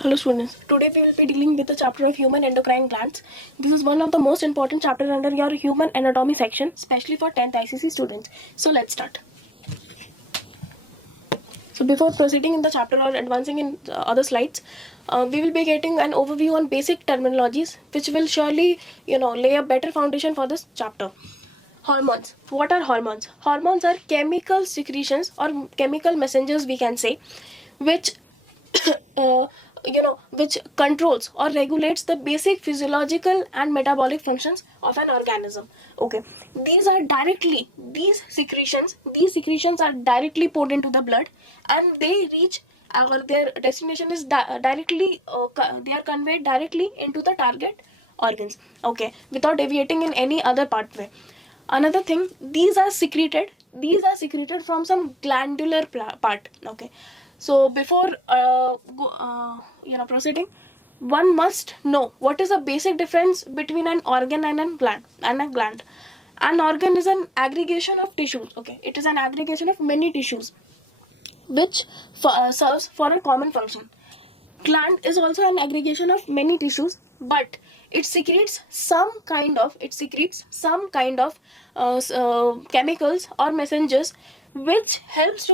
Hello students, today we will be dealing with the chapter of human endocrine glands. This is one of the most important chapters under your human anatomy section, especially for 10th ICSE students. So let's start. So before proceeding in the chapter or advancing in other slides, we will be getting an overview on basic terminologies which will surely lay a better foundation for this chapter. Hormones. What are hormones? Hormones are chemical secretions or chemical messengers, we can say, which which controls or regulates the basic physiological and metabolic functions of an organism. Okay, these secretions are directly poured into the blood, and they reach or their destination is directly they are conveyed directly into the target organs, okay, without deviating in any other pathway. Another thing, these are secreted from some glandular part, okay. So before proceeding, one must know what is the basic difference between an organ and a gland. An organ is an aggregation of tissues, okay. It is an aggregation of many tissues which serves for a common function. Gland is also an aggregation of many tissues, but it secretes some kind of chemicals or messengers which helps to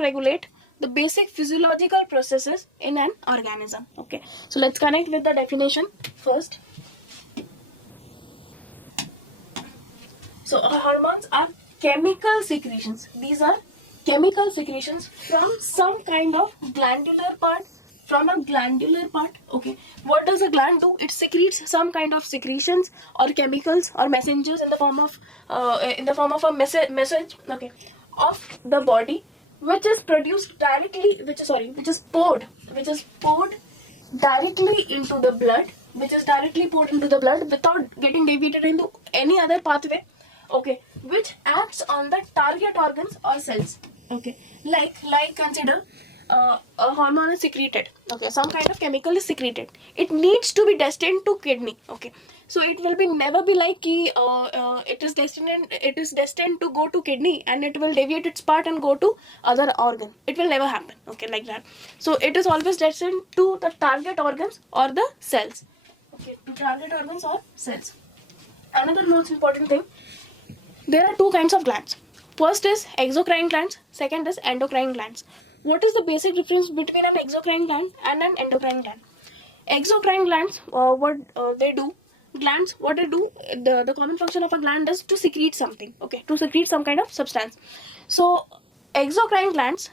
regulate the basic physiological processes in an organism. Okay, so let's connect with the definition first. So hormones are chemical secretions. These are chemical secretions from some kind of glandular part. Okay, what does a gland do? It secretes some kind of secretions or chemicals or messengers in the form of a message, okay, of the body, which is produced directly, which is poured directly into the blood, without getting deviated into any other pathway, okay, which acts on the target organs or cells, okay. Like consider a hormone is secreted, okay, some kind of chemical is secreted. It needs to be destined to kidney, okay. So it will be never be like it is destined to go to kidney and it will deviate its part and go to other organ. It will never happen, okay, like that. So it is always destined to the target organs or the cells, okay, to target organs or cells. Another most important thing, there are two kinds of glands. First is exocrine glands, second is endocrine glands. What is the basic difference between an exocrine gland and an endocrine gland? Exocrine glands, what they do, the common function of a gland is to secrete something, okay, to secrete some kind of substance. So exocrine glands,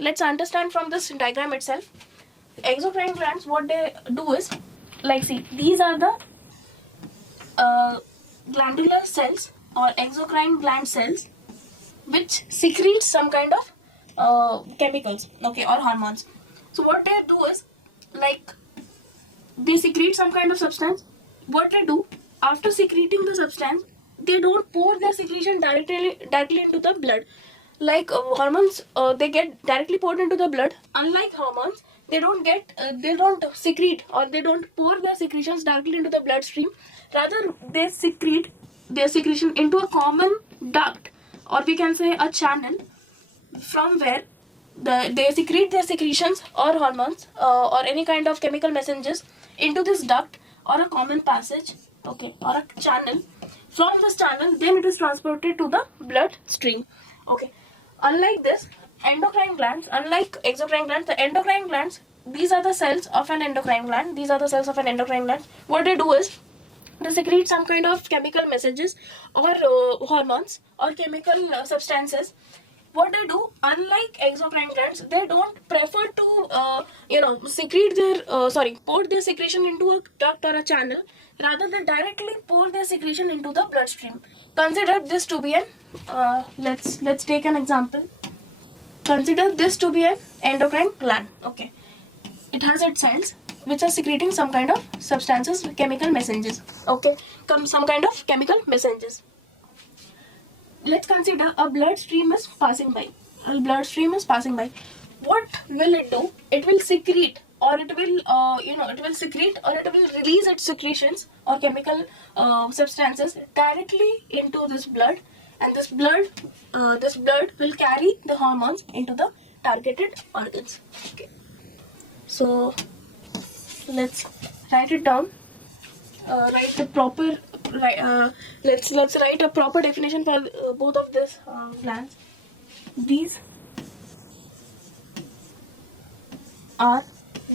let's understand from this diagram itself. Exocrine glands, what they do is, like, see, these are the glandular cells or exocrine gland cells which secrete some kind of chemicals, okay, or hormones. So what they do is, like, they secrete some kind of substance. What they do, after secreting the substance, they don't pour their secretion directly into the blood. Like hormones, they get directly poured into the blood. Unlike hormones, they don't secrete, or they don't pour their secretions directly into the bloodstream. Rather, they secrete their secretion into a common duct, or we can say a channel, from where they secrete their secretions or hormones or any kind of chemical messengers into this duct or a common passage, okay, or a channel. From this channel, then it is transported to the bloodstream, okay. Unlike exocrine glands, the endocrine glands, these are the cells of an endocrine gland. What they do is, they secrete some kind of chemical messages or hormones or chemical substances. What they do, unlike exocrine glands, they don't prefer to pour their secretion into a duct or a channel. Rather, they directly pour their secretion into the bloodstream. Consider this to be an let's take an example. Consider this to be an endocrine gland, okay. It has its cells which are secreting some kind of substances, chemical messengers, okay, some kind of chemical messengers. Let's consider a bloodstream is passing by. What will it do? It will secrete, or it will release its secretions or chemical substances directly into this blood, and this blood will carry the hormones into the targeted organs. Okay. So let's write it down. Write the proper. Let's write a proper definition for both of these glands. These are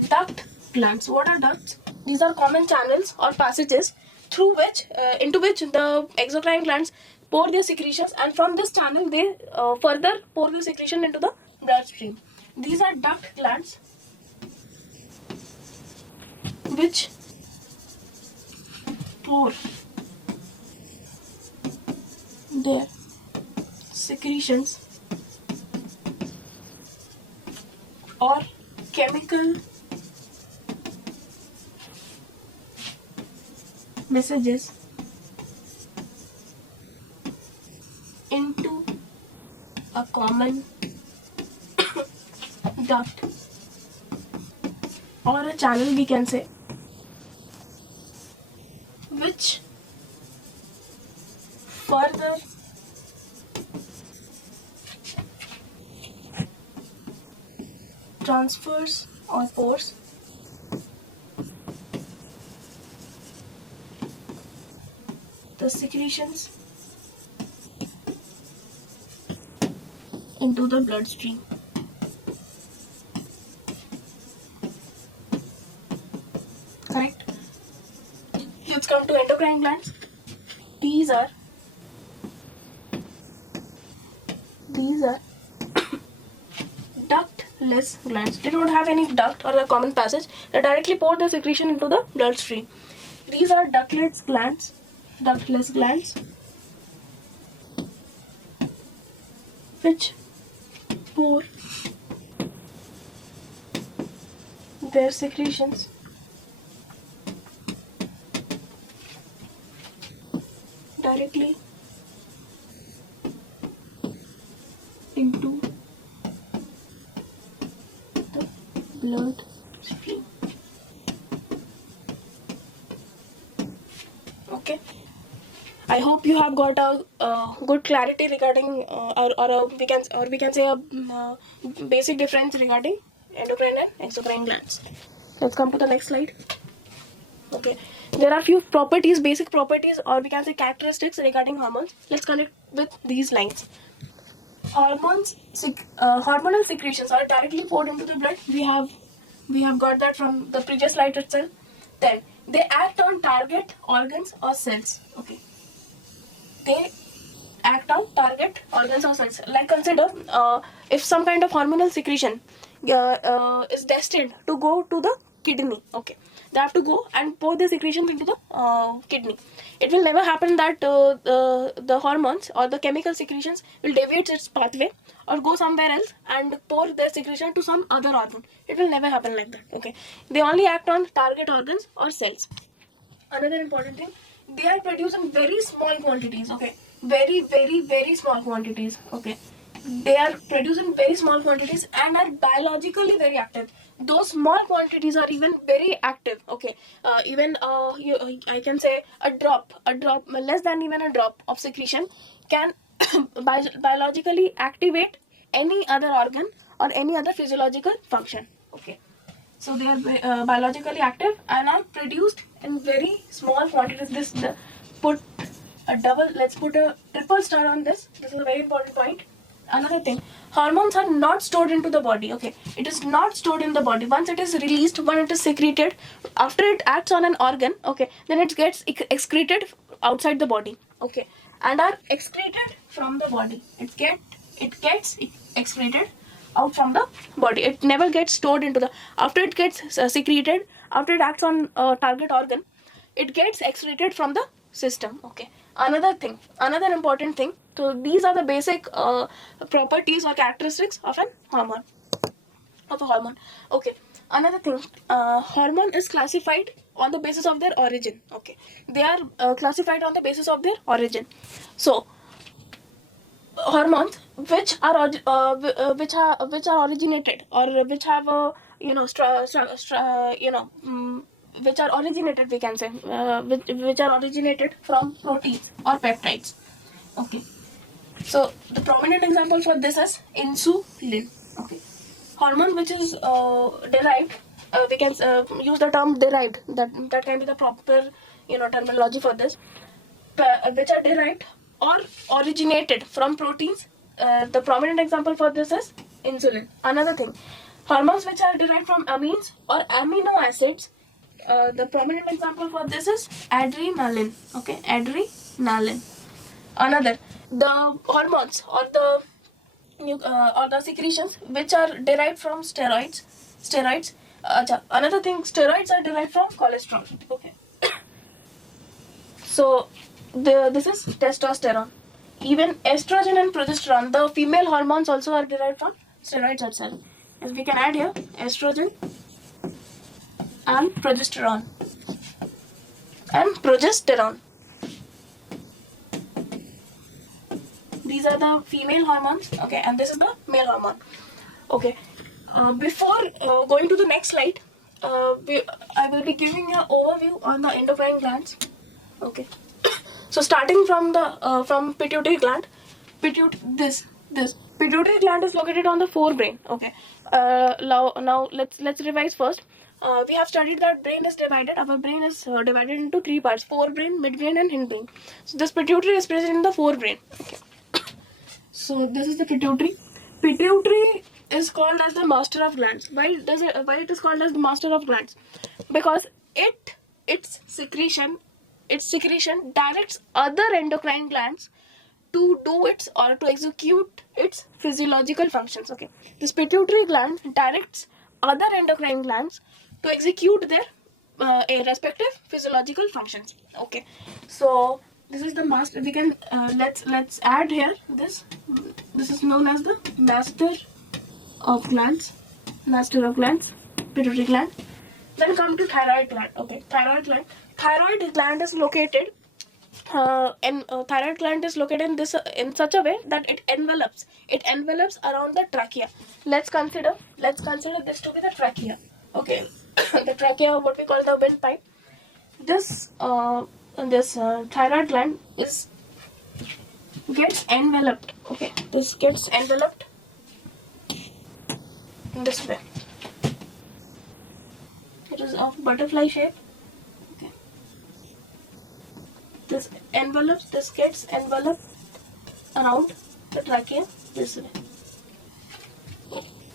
duct glands. What are ducts? These are common channels or passages through which, into which the exocrine glands pour their secretions, and from this channel they further pour the secretion into the bloodstream. These are duct glands which pour their secretions or chemical messages into a common duct or a channel, we can say, which further transfers or pours the secretions into the bloodstream. Correct? Let's come to endocrine glands. These are ductless glands. They don't have any duct or a common passage. They directly pour the secretion into the bloodstream. These are ductless glands. Which pour their secretions directly into the blood stream. Okay, I hope you have got a good clarity regarding we can say a basic difference regarding endocrine and exocrine glands. Let's come to the next slide. Okay, there are few properties, basic properties, or we can say characteristics regarding hormones. Let's connect with these lines. Hormonal secretions are directly poured into the blood. We have got that from the previous slide itself. Then they act on target organs or cells. Okay, they act on target organs or cells. Like consider if some kind of hormonal secretion is destined to go to the kidney. Okay, they have to go and pour the secretions into the kidney. It will never happen that the hormones or the chemical secretions will deviate its pathway or go somewhere else and pour their secretion to some other organ. It will never happen like that. Okay, they only act on target organs or cells. Another important thing, they are produced in very small quantities. Okay, very small quantities. Okay, they are produced in very small quantities and are biologically very active. Those small quantities are even very active. Okay, I can say a drop less than even a drop of secretion can biologically activate any other organ or any other physiological function. Okay, so they are biologically active and are produced in very small quantities. Let's put a triple star on this. This is a very important point. Another thing, hormones are not stored into the body. Okay, it is not stored in the body. Once it is released, when it is secreted, after it acts on an organ, okay, then it gets excreted outside the body. Okay, and are excreted from the body. It gets excreted out from the body. It never gets stored into the. After it gets secreted, after it acts on target organ, it gets excreted from the system. Okay, another important thing. So these are the basic properties or characteristics of a hormone. Okay, another thing, hormone is classified on the basis of their origin. Okay, they are classified on the basis of their origin. So hormones which are originated or which have a which are originated, we can say, which are originated from proteins or peptides. Okay, so the prominent example for this is insulin. Okay, hormone which is derived we can use the term derived. That can be the proper terminology for this, which are derived or originated from proteins. The prominent example for this is insulin. Another thing, hormones which are derived from amines or amino acids. The prominent example for this is adrenaline. Okay, adrenaline. Another, the hormones or the secretions which are derived from steroids. Another thing, steroids are derived from cholesterol. Okay. So this is testosterone. Even estrogen and progesterone, the female hormones, also are derived from steroids itself. As we can add here, estrogen and progesterone. These are the female hormones. Okay, and this is the male hormone. Okay. Before going to the next slide, I will be giving an overview on the endocrine glands. Okay. So starting from the from pituitary gland, this pituitary gland is located on the forebrain. Okay. Now let's revise first. We have studied that brain is divided. Our brain is divided into three parts: forebrain, midbrain, and hindbrain. So this pituitary is present in the forebrain. Okay. So this is the pituitary. Pituitary is called as the master of glands. Why it is called as the master of glands? Because its secretion directs other endocrine glands to do its or to execute its physiological functions. Okay, this pituitary gland directs other endocrine glands to execute their respective physiological functions. Okay, so this is the master. We can let's add here this is known as the master of glands, pituitary gland. Then come to thyroid gland. Okay, thyroid gland is located thyroid gland is located in such a way that it envelops around the trachea. Let's consider this to be the trachea. Okay, the trachea, what we call the windpipe. This thyroid gland gets enveloped. Okay, this gets enveloped in this way. It is of butterfly shape. Okay. This gets enveloped around the trachea this way.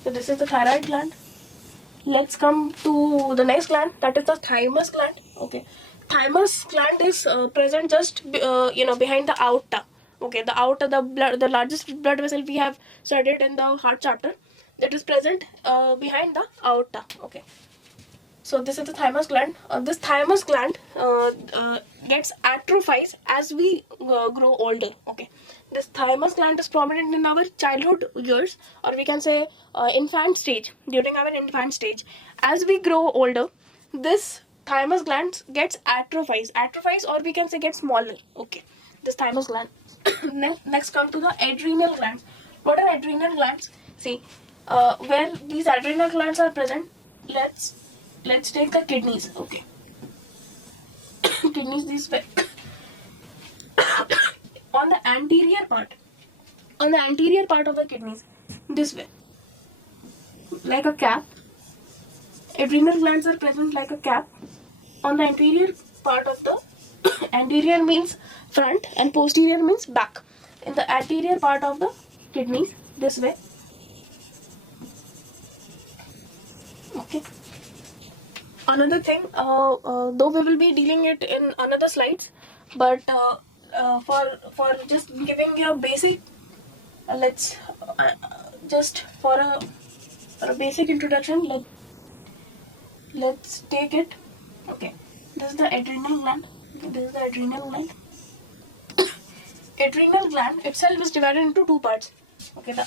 So this is the thyroid gland. Let's come to the next gland, that is the thymus gland. Okay, thymus gland is present just behind the aorta. Okay, the largest blood vessel we have studied in the heart chapter, that is present behind the aorta. Okay. So this is the thymus gland. This thymus gland gets atrophies as we grow older. Okay, this thymus gland is prominent in our childhood years, or we can say infant stage. During our infant stage, as we grow older, this thymus gland gets atrophies, or we can say get smaller. Okay, this thymus gland. Next come to the adrenal glands. What are adrenal glands? See, where these adrenal glands are present. Let's take the kidneys. Okay, kidneys this way. on the anterior part of the kidneys, this way, like a cap. Adrenal glands are present like a cap on the anterior part of the anterior means front and posterior means back. In the anterior part of the kidneys, this way. Okay. Another thing, though we will be dealing it in another slides, but for just giving you a basic, let's just for a basic introduction, let's take it. Okay, this is the adrenal gland. Okay, this is the adrenal gland. Adrenal gland itself is divided into two parts. Okay, the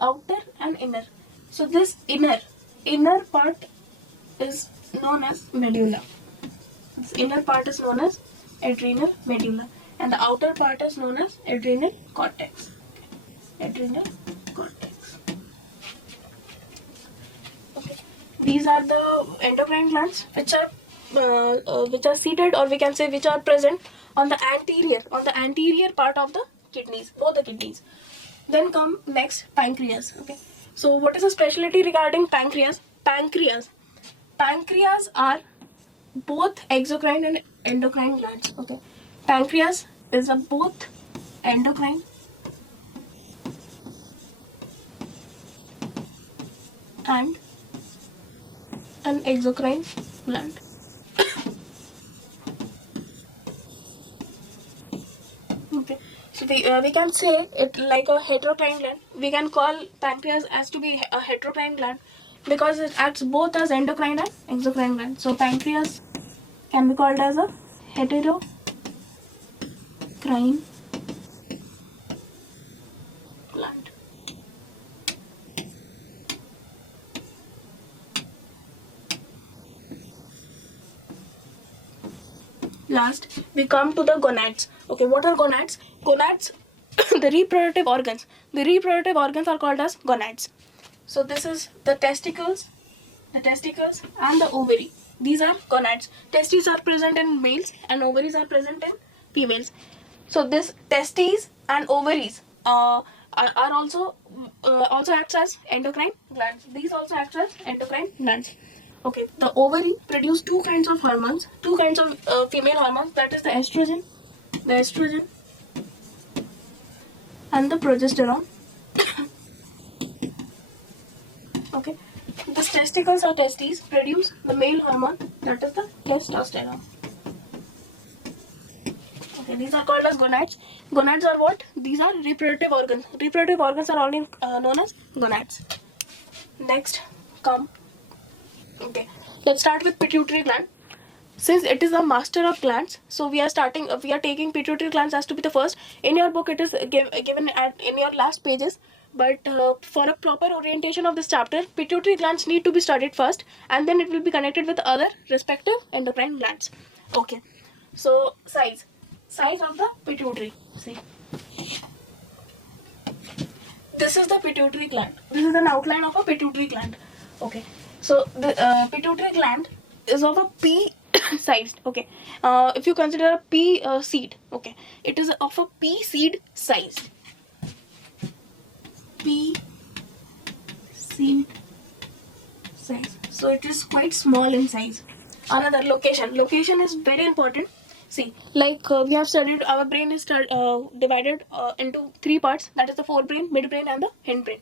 outer and inner. So this inner part is known as medulla. This inner part is known as adrenal medulla, and the outer part is known as adrenal cortex. Adrenal cortex. Okay. These are the endocrine glands which are seated, or we can say which are present on the anterior part of the kidneys, both the kidneys. Then come next pancreas. Okay. So what is the specialty regarding pancreas? Pancreas pancreas are both exocrine and endocrine glands. Okay, pancreas is a both endocrine and an exocrine gland. Okay, so we can say it like a heterocrine gland. We can call pancreas as to be a heterocrine gland because it acts both as endocrine and exocrine gland. So pancreas can be called as a heterocrine gland. Last, we come to the gonads. Okay, what are gonads? Gonads, the reproductive organs. The reproductive organs are called as gonads. So this is the testicles, and the ovary. These are gonads. Testes are present in males and ovaries are present in females. So this testes and ovaries are also acts as endocrine glands. These also act as endocrine glands. Okay, the ovary produce two kinds of hormones, two kinds of female hormones, that is the estrogen and the progesterone. Okay, the testicles or testes produce the male hormone, that is the testosterone. Okay, these are called as gonads. Gonads are what? These are reproductive organs. Reproductive organs are only known as gonads. Next, come. Okay, let's start with pituitary gland. Since it is a master of glands, so we are taking pituitary glands as to be the first. In your book, it is given in your last pages. But for a proper orientation of this chapter, pituitary glands need to be studied first, and then it will be connected with other respective endocrine glands. Okay, so size of the pituitary. See, this is the pituitary gland. This is an outline of a pituitary gland. Okay, so the pituitary gland is of a pea sized. Okay, if you consider a pea seed, okay, it is of a pea seed size. Pea seed size. So it is quite small in size. Another location is very important. See, like we have studied, our brain is divided into three parts, that is the forebrain, midbrain and the hindbrain.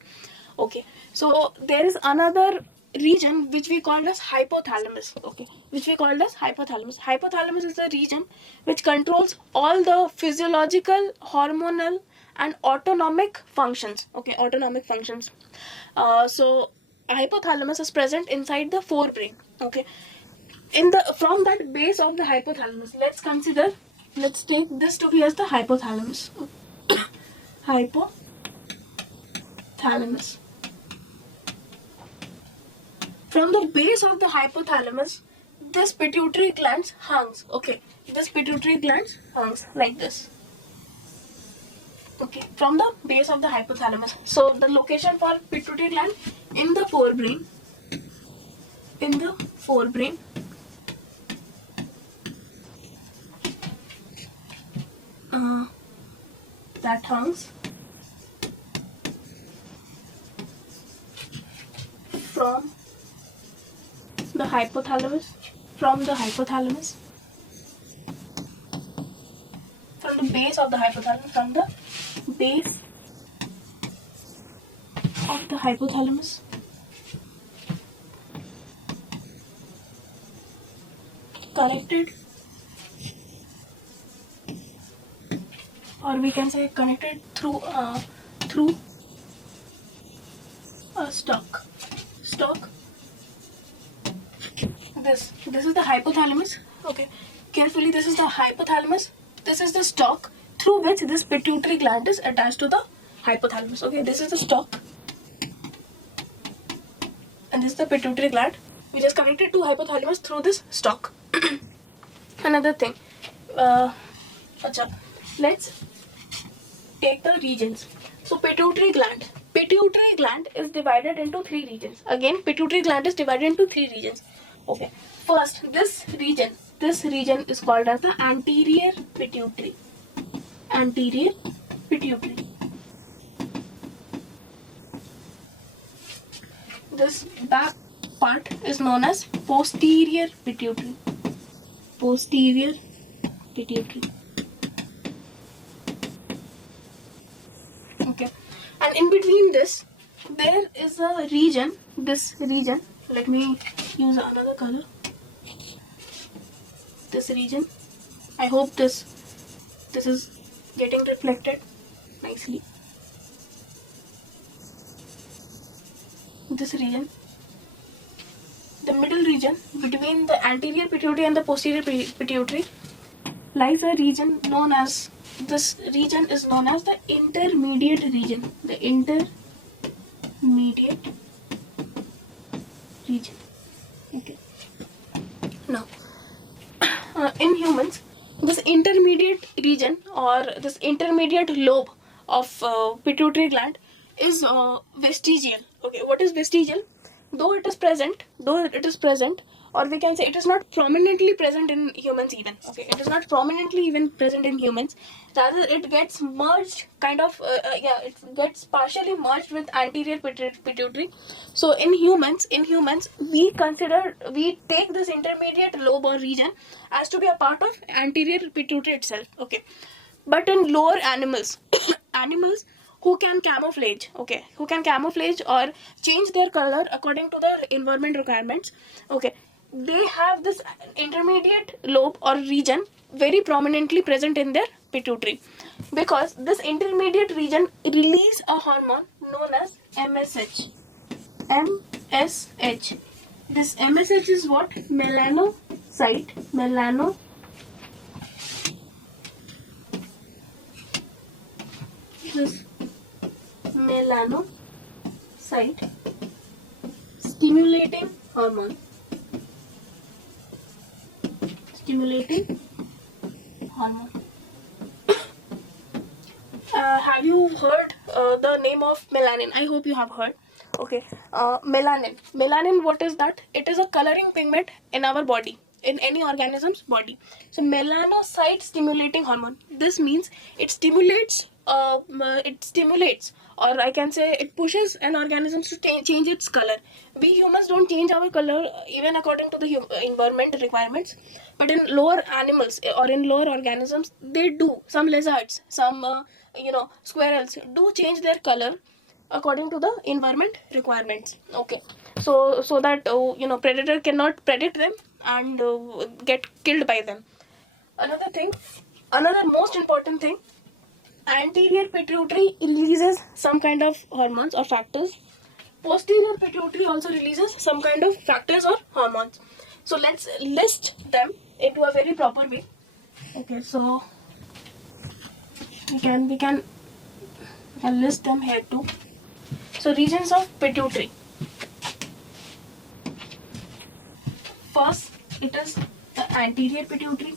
Okay, so there is another region which we call as hypothalamus. Okay, which we call as hypothalamus. Hypothalamus is the region which controls all the physiological, hormonal and autonomic functions. Okay, autonomic functions. So hypothalamus is present inside the forebrain. Okay, from that base of the hypothalamus, let's take this to be as the hypothalamus. Hypothalamus. From the base of the hypothalamus, this pituitary gland hangs. Okay, this pituitary gland hangs like this. Okay, from the base of the hypothalamus. So the location for pituitary gland in the forebrain. That hangs from the hypothalamus. From the base of the hypothalamus. From the base of the hypothalamus. Connected, or we can say connected through a stalk. This is the hypothalamus. Okay, carefully, this is the hypothalamus. This is the stalk through which this pituitary gland is attached to the hypothalamus. Okay, this is the stalk, and this is the pituitary gland which is connected to hypothalamus through this stalk. Another thing, let's take the regions. So pituitary gland is divided into three regions. Again, pituitary gland is divided into three regions. Okay, first, this region is called as the anterior pituitary. This back part is known as posterior pituitary. Posterior pituitary. Okay, and in between this, there is a region. This region. Let me use another color. This region. I hope this is getting reflected nicely. This region, the middle region between the anterior pituitary and the posterior pituitary, lies a region known as, this region is known as the intermediate region. The intermediate region. Okay. Now, in humans, this intermediate region or this intermediate lobe of pituitary gland is vestigial. Okay, what is vestigial? Though it is present, or we can say it is not prominently present in humans even. Okay, it is not prominently even present in humans. Rather, it gets merged, it gets partially merged with anterior pituitary. So in humans, we take this intermediate lobe or region as to be a part of anterior pituitary itself. Okay, but in lower animals, animals who can camouflage, or change their color according to their environment requirements, okay, they have this intermediate lobe or region very prominently present in their pituitary, because this intermediate region release a hormone known as MSH. MSH. This MSH is what? Melanocyte. This melanocyte stimulating hormone. Have you heard the name of melanin? I hope you have heard. Okay, melanin, what is that? It is a coloring pigment in our body, in any organism's body. So melanocyte stimulating hormone, this means it stimulates, or I can say it pushes an organism to change its color. We humans don't change our color even according to the environment requirements, but in lower animals or in lower organisms, they do. Some lizards, some squirrels do change their color according to the environment requirements. Okay, so that predator cannot predict them and get killed by them. Another most important thing, anterior pituitary releases some kind of hormones or factors. Posterior pituitary also releases some kind of factors or hormones. So let's list them into a very proper way. Okay, so we can list them here too. So regions of pituitary. First, it is the anterior pituitary.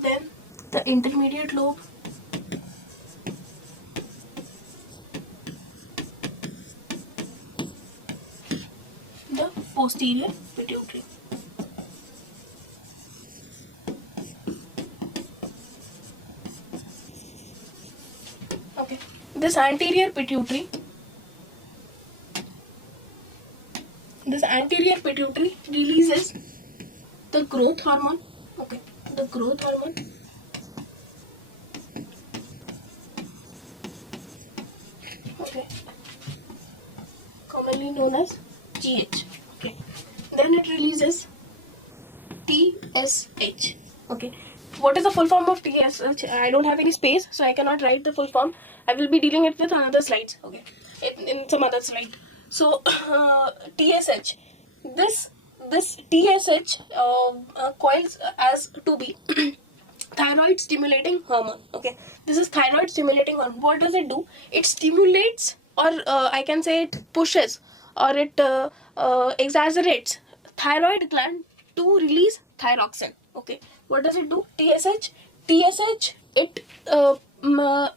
Then the intermediate lobe. The posterior pituitary. Okay, this anterior pituitary releases the growth hormone. Okay, the growth hormone. Okay, commonly known as GH. Okay, then it releases TSH. Okay, what is the full form of TSH? I don't have any space, so I cannot write the full form. I will be dealing it with another slides. Okay, in some other slide. So TSH, this TSH coils as to be thyroid stimulating hormone. Okay, this is thyroid stimulating hormone. What does it do? It stimulates, or I can say it pushes, or it exaggerates thyroid gland to release thyroxine. Okay, what does it do? TSH it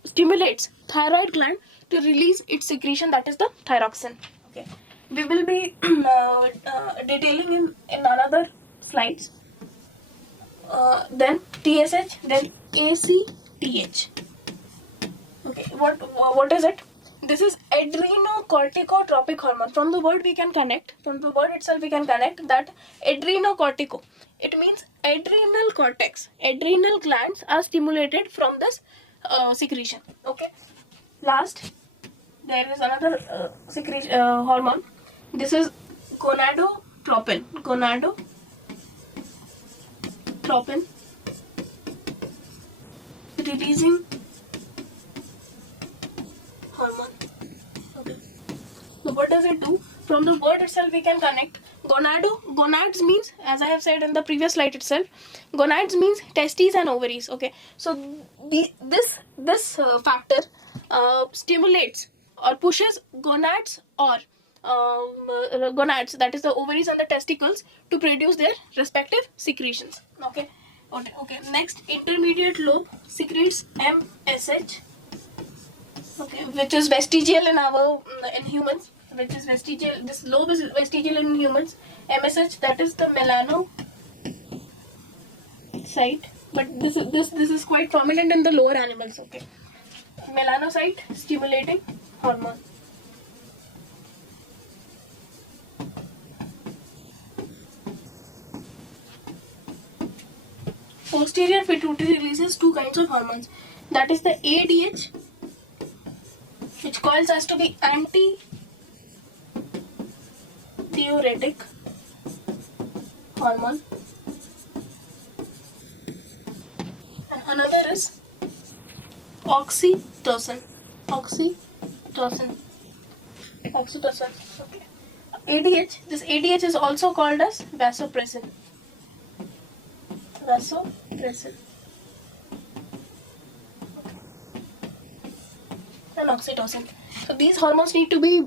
stimulates thyroid gland to release its secretion, that is the thyroxine. Okay, we will be detailing in another slides. Then TSH, then ACTH. Okay, what is it? This is adrenocorticotropic hormone. From the word we can connect, from the word itself we can connect that adrenocortico. It means adrenal cortex. Adrenal glands are stimulated from this secretion. Okay. Last, there is another secretion hormone. This is gonadotropin. Gonadotropin releasing hormone. Okay. So what does it do? From the word itself we can connect. Gonads means, as I have said in the previous slide itself, gonads means testes and ovaries. Okay. So this factor stimulates or pushes gonads or gonads, that is the ovaries and the testicles, to produce their respective secretions. Okay. Okay. Next, intermediate lobe secretes MSH. Okay, which is vestigial in humans. Which is vestigial. This lobe is vestigial in humans. MSH, that is the melanocyte, but this is quite prominent in the lower animals. Okay, melanocyte stimulating hormone. Posterior pituitary releases two kinds of hormones. That is the ADH, which calls us to be anti-diuretic hormone, and another is oxytocin. Okay. ADH. This ADH is also called as vasopressin. And oxytocin. So these hormones need to be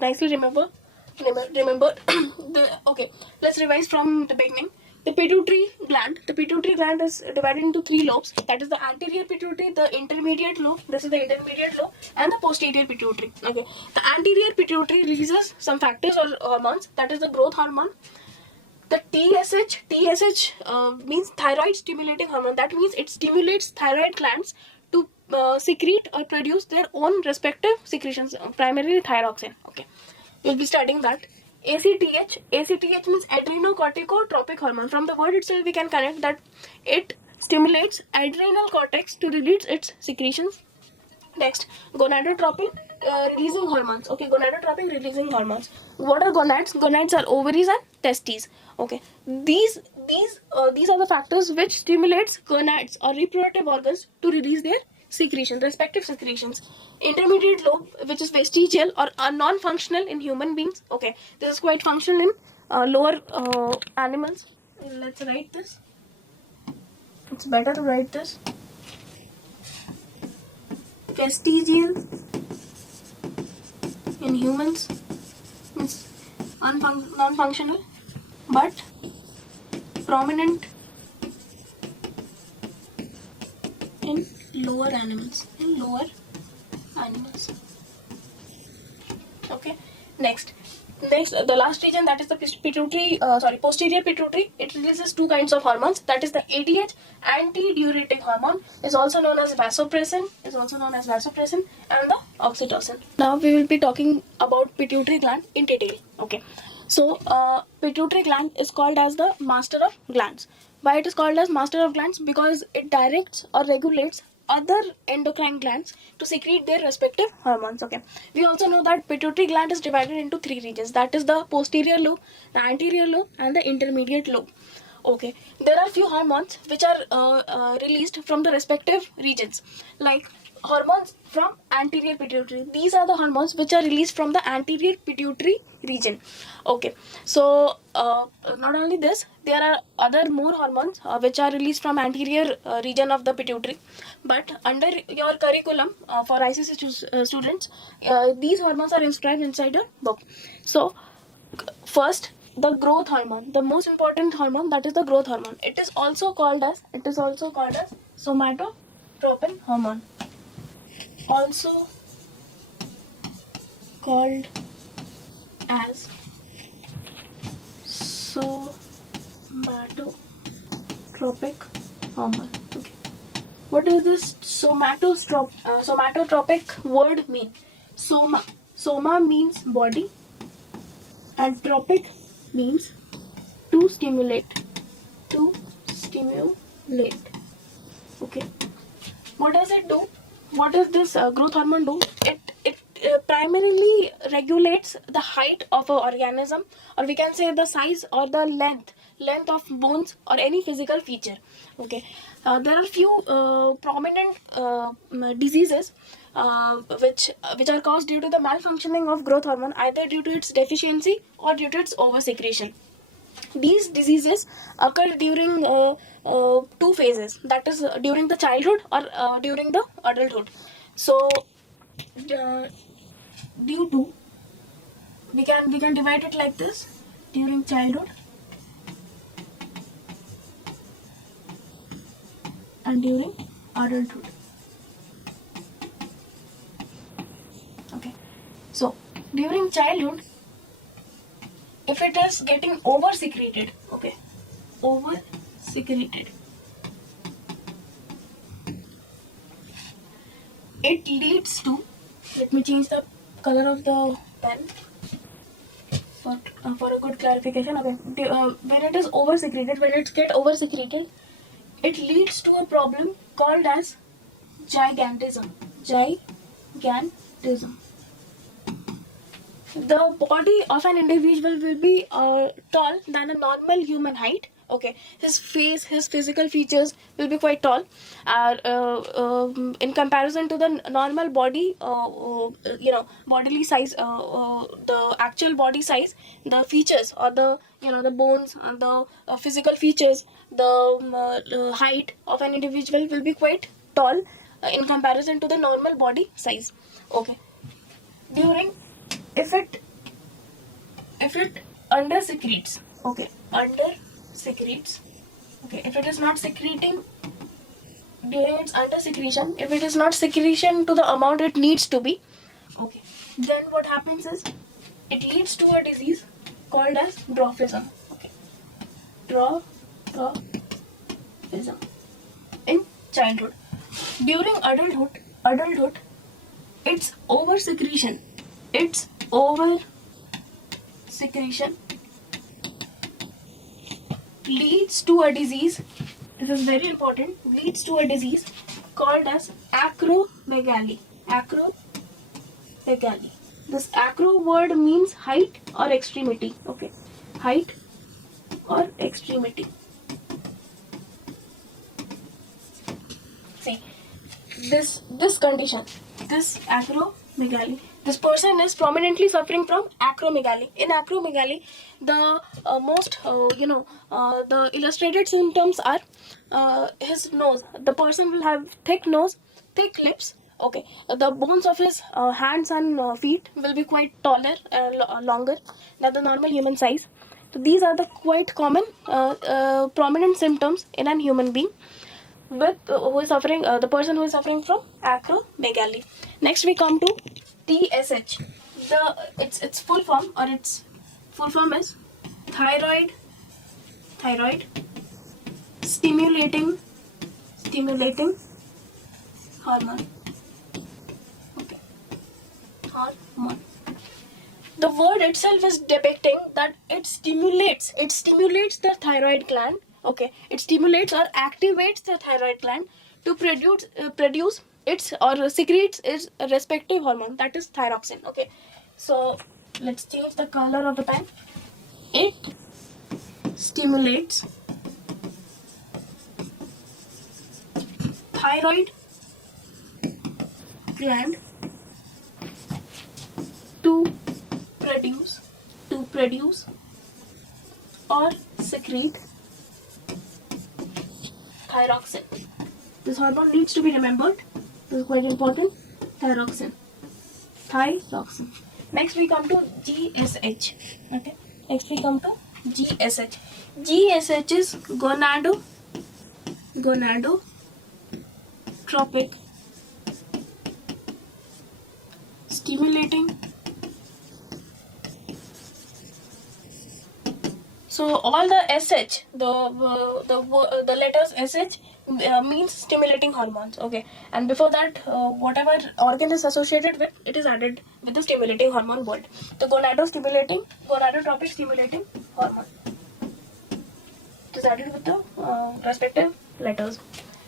nicely remembered. Okay, let's revise from the beginning. The pituitary gland is divided into three lobes. That is the anterior pituitary, the intermediate lobe, this is the intermediate lobe, and the posterior pituitary. Okay, the anterior pituitary releases some factors or hormones. That is the growth hormone. The TSH means thyroid stimulating hormone. That means it stimulates thyroid glands to secrete or produce their own respective secretions, primarily thyroxine. Okay, we'll be studying that. ACTH means adrenocorticotropic hormone. From the word itself we can connect that it stimulates adrenal cortex to release its secretions. Next, gonadotropin releasing hormones. Okay, gonadotropin releasing hormones. What are gonads? Gonads are ovaries and testes. Okay, these are the factors which stimulates gonads or reproductive organs to release their secretions, respective secretions. Intermediate lobe, which is vestigial or non-functional in human beings. Okay, this is quite functional in lower animals. Let's write this. It's better to write this. Vestigial in humans means non-functional, but prominent in lower animals. Okay. Next, the last region, that is the posterior pituitary. It releases two kinds of hormones. That is the ADH, anti-diuretic hormone, is also known as vasopressin, and the oxytocin. Now we will be talking about pituitary gland in detail. Okay. So pituitary gland is called as the master of glands. Why it is called as master of glands? Because it directs or regulates other endocrine glands to secrete their respective hormones. Okay, we also know that pituitary gland is divided into three regions. That is the posterior lobe, the anterior lobe, and the intermediate lobe. Okay, there are few hormones which are released from the respective regions, like hormones from anterior pituitary. These are the hormones which are released from the anterior pituitary region. Okay, so not only this, there are other more hormones which are released from anterior region of the pituitary, but under your curriculum for ICSE students, these hormones are inscribed inside a book. So first, the growth hormone, the most important hormone, that is the growth hormone. It is also called as somatotropin hormone. Also called as somatotropic hormone. Okay. What does this somatotropic word mean? Soma means body, and tropic means to stimulate. To stimulate. Okay. What does it do? What does this growth hormone do? It primarily regulates the height of an organism, or we can say the size or the length of bones or any physical feature. Okay. There are few prominent diseases which are caused due to the malfunctioning of growth hormone, either due to its deficiency or due to its oversecretion. These diseases occur during two phases, that is during the childhood or during the adulthood. So due to, we can divide it like this: during childhood and during adulthood. Okay, so during childhood, if it is getting over secreted, okay, over secreted, it leads to, let me change the color of the pen for a good clarification. Okay, when it is over secreted, when it gets over secreted, it leads to a problem called as gigantism. Gigantism. The body of an individual will be tall than a normal human height. Okay, his face, his physical features will be quite tall, in comparison to the normal body. Bodily size, the actual body size, the features or the the bones and the physical features, the height of an individual will be quite tall in comparison to the normal body size. Okay, during, if it under secretes, okay, under secretes, okay, if it is not secreting during its under secretion, if it is not secretion to the amount it needs to be, okay, then what happens is it leads to a disease called as dwarfism. Okay, dwarfism in childhood. During adulthood, it's over secretion leads to a disease. This is very important. Leads to a disease called as acromegaly. Acromegaly. This acro word means height or extremity. Okay, height or extremity. See, this condition, this acromegaly, this person is prominently suffering from acromegaly. In acromegaly, the the illustrated symptoms are his nose. The person will have thick nose, thick lips. Okay, the bones of his hands and feet will be quite taller, longer than the normal human size. So these are the quite common prominent symptoms in a human being with who is suffering, the person who is suffering from acromegaly. Next we come to TSH. Its full form, or its full form is thyroid stimulating hormone. Okay, hormone. The word itself is depicting that it stimulates the thyroid gland. Okay, it stimulates or activates the thyroid gland to produce its or secretes its respective hormone, that is thyroxine. Okay, so let's change the color of the pen. It stimulates thyroid gland to produce or secrete thyroxine. This hormone needs to be remembered. This is quite important. Thyroxine. Next we come to GSH. Okay. Next we come to GSH. GSH is gonadotropic stimulating. So all the SH, the letters SH means stimulating hormones. Okay, and before that, whatever organ is associated with, it is added with the stimulating hormone word. The gonadotropic stimulating hormone. It is added with the respective letters.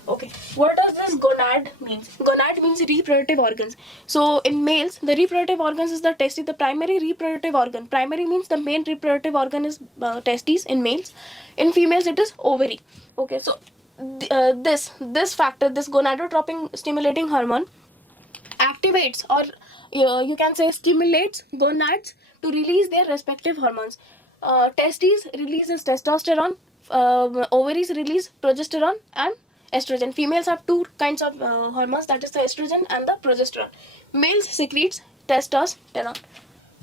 Okay, what does this gonad means? Gonad means reproductive organs. So in males, the reproductive organs is the testis, the primary reproductive organ. Primary means the main reproductive organ is testes in males. In females, it is ovary. Okay, so this factor, this gonadotropic stimulating hormone, activates, or you can say stimulates gonads to release their respective hormones. Testes releases testosterone, ovaries release progesterone and estrogen. Females have two kinds of hormones, that is the estrogen and the progesterone. Males secretes testosterone.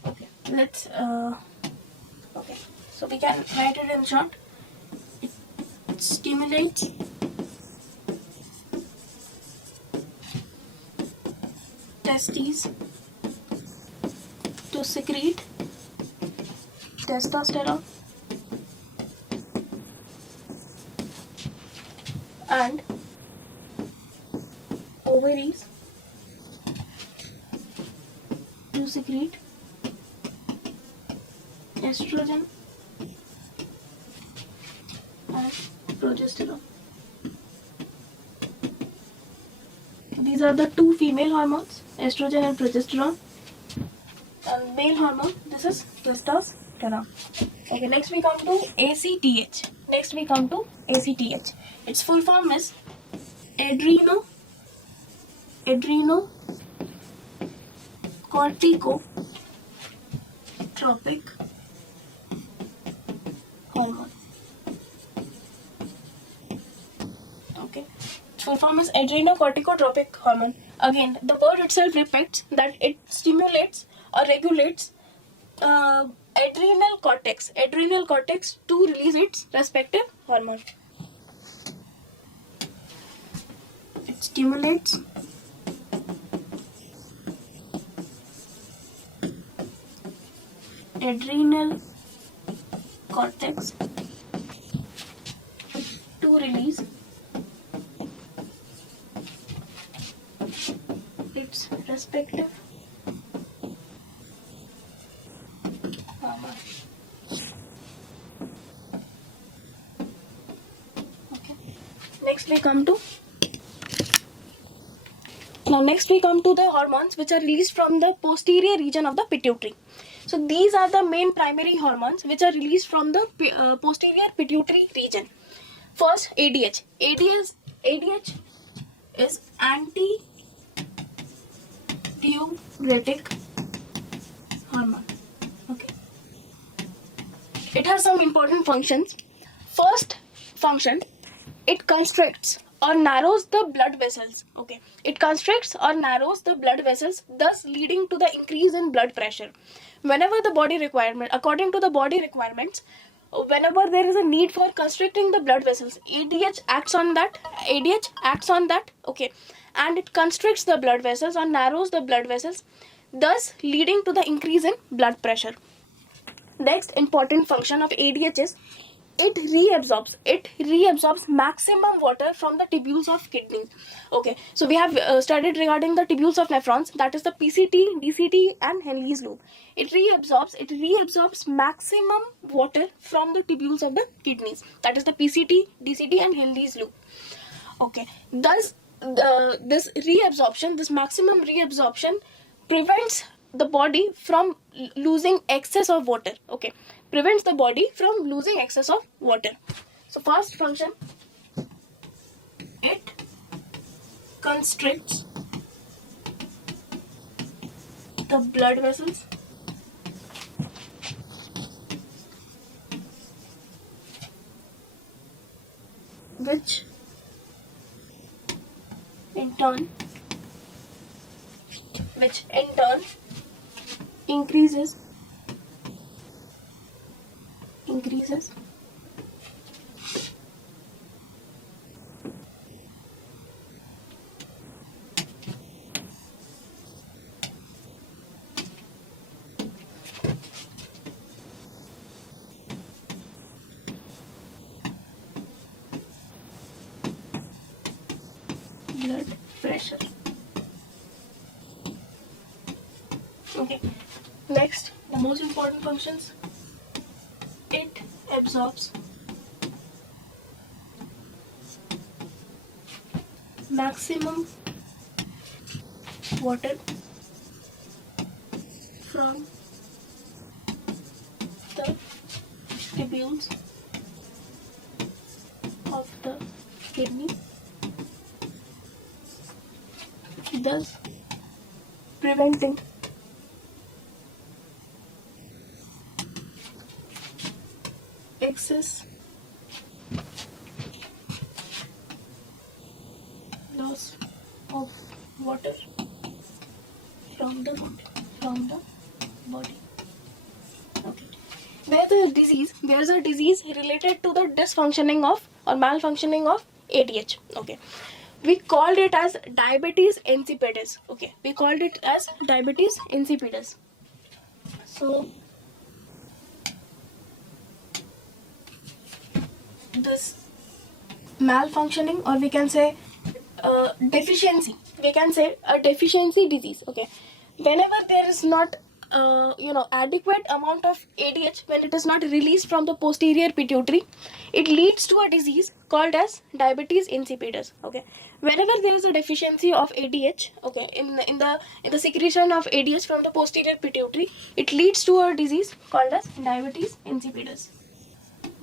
Okay, let's okay, so we can write it in short. It stimulates testes to secrete testosterone and ovaries to secrete estrogen and progesterone. These are the two female hormones, estrogen and progesterone. And male hormone, this is testosterone. Okay, next we come to ACTH. Its full form is adrenocorticotropic hormone. Okay, its full form is adrenocorticotropic hormone. Again, the word itself repeats that it stimulates or regulates adrenal cortex to release its respective hormone. It stimulates adrenal cortex to release its respective hormone. Okay. Next we come to the hormones which are released from the posterior region of the pituitary. So these are the main primary hormones which are released from the posterior pituitary region. First, ADH. ADH is antidiuretic hormone. Okay. It has some important functions. First function, it constricts or narrows the blood vessels. Okay, it constricts or narrows the blood vessels, thus leading to the increase in blood pressure. Whenever the body requirement, according to the body requirements, whenever there is a need for constricting the blood vessels, ADH acts on that. Okay, and it constricts the blood vessels or narrows the blood vessels, thus leading to the increase in blood pressure. Next important function of ADH is it reabsorbs maximum water from the tubules of kidneys. Okay, so we have studied regarding the tubules of nephrons, that is the PCT, DCT and Henle's loop. It reabsorbs maximum water from the tubules of the kidneys, that is the PCT, DCT and Henle's loop. Okay, thus this maximum reabsorption prevents the body from losing excess of water. Okay, prevents the body from losing excess of water. So first function, it constricts the blood vessels, which in turn increases Okay. Next, the most important functions. It absorbs maximum water from the tubules of the kidney, thus preventing excess loss of water from the body. Okay. There's a disease related to the dysfunctioning of or malfunctioning of ADH. Okay. We called it as diabetes insipidus. Okay. We called it as diabetes insipidus. So this malfunctioning, or we can say deficiency, we can say a deficiency disease. Okay. Whenever there is not adequate amount of ADH, when it is not released from the posterior pituitary, it leads to a disease called as diabetes insipidus. Okay. Whenever there is a deficiency of ADH, okay, in the secretion of ADH from the posterior pituitary, it leads to a disease called as diabetes insipidus.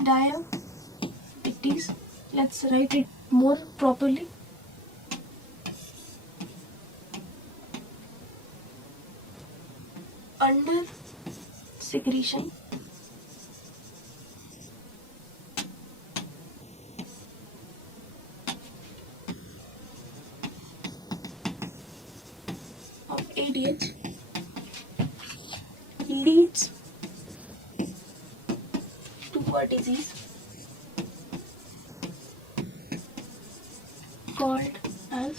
Diabetes, let's write it more properly. Under secretion of ADH leads to a disease called as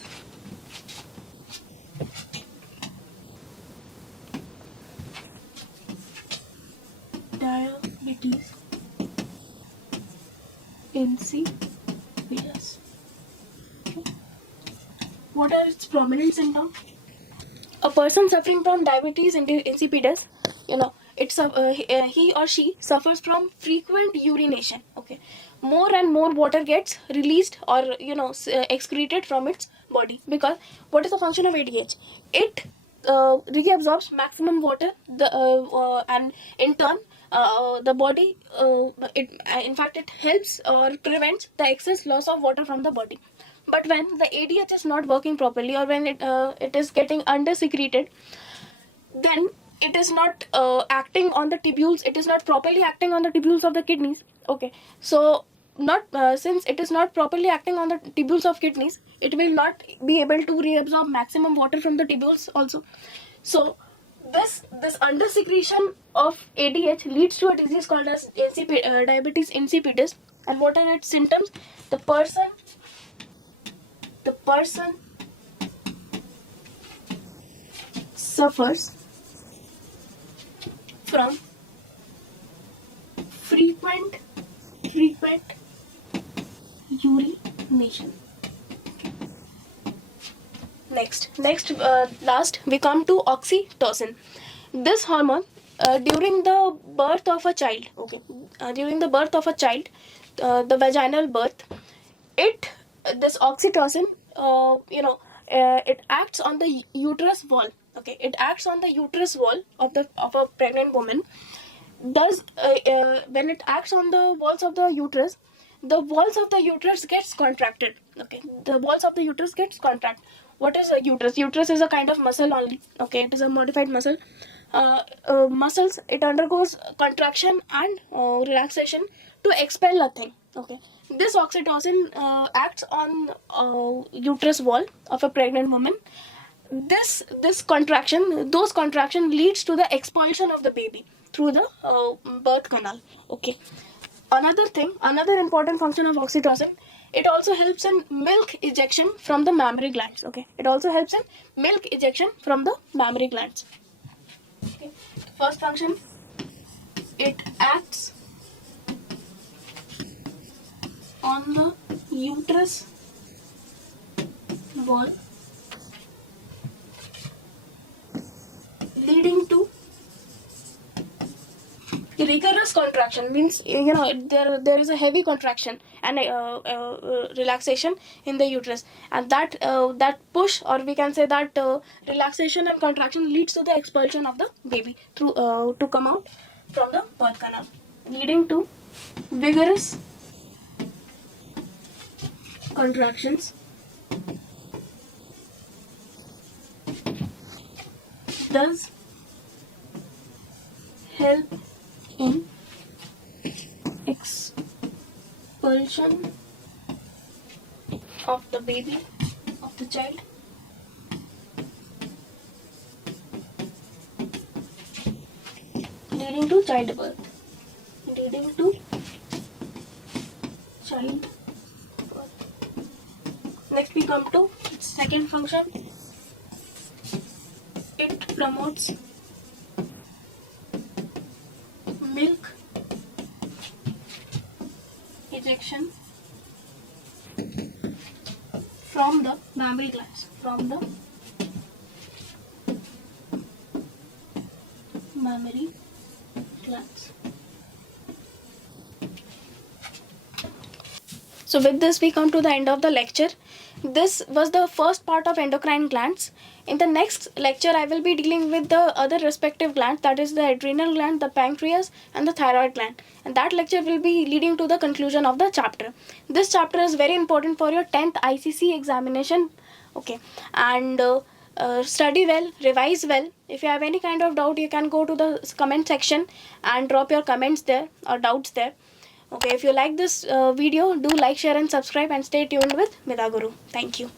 diabetes insipidus. Okay. What are its prominent symptoms? A person suffering from diabetes insipidus, he or she suffers from frequent urination. Okay, more and more water gets released or excreted from its body, because what is the function of ADH? It reabsorbs maximum water, and in turn the body in fact it helps or prevents the excess loss of water from the body. But when the ADH is not working properly, or when it is getting under secreted, then it is not acting on the tubules. It is not properly acting on the tubules of the kidneys. Okay, so not since it is not properly acting on the tubules of kidneys, it will not be able to reabsorb maximum water from the tubules also. So this under secretion of ADH leads to a disease called as diabetes insipidus. And what are its symptoms? The person suffers from frequent urination. Last we come to oxytocin. This hormone during the birth of a child, the vaginal birth, this oxytocin it acts on the uterus wall. Okay, it acts on the uterus wall of a pregnant woman. Thus when it acts on the walls of the uterus gets contracted. Okay, the walls of the uterus gets contract. What is a uterus? Uterus is a kind of muscle only. Okay, it is a modified muscle. Muscles, it undergoes contraction and relaxation to expel a thing. Okay, this oxytocin acts on uterus wall of a pregnant woman. Those contraction leads to the expulsion of the baby through the birth canal. Okay, another important function of oxytocin, it also helps in milk ejection from the mammary glands. Okay, it also helps in milk ejection from the mammary glands. Okay. First function, it acts on the uterus wall, leading Rigorous contraction means, there is a heavy contraction and relaxation in the uterus, and that push, or we can say that relaxation and contraction leads to the expulsion of the baby through to come out from the birth canal, leading to vigorous contractions does help in expulsion of the baby, of the child, leading to childbirth. Next we come to its second function. It promotes milk ejection from the mammary glands. So with this we come to the end of the lecture. This was the first part of endocrine glands. In the next lecture I will be dealing with the other respective glands, that is the adrenal gland, the pancreas and the thyroid gland, and that lecture will be leading to the conclusion of the chapter. This chapter is very important for your 10th ICSE examination. Okay, and study well, revise well. If you have any kind of doubt, you can go to the comment section and drop your comments there or doubts there. Okay, if you like this video, do like, share and subscribe, and stay tuned with Vidaguru. Thank you.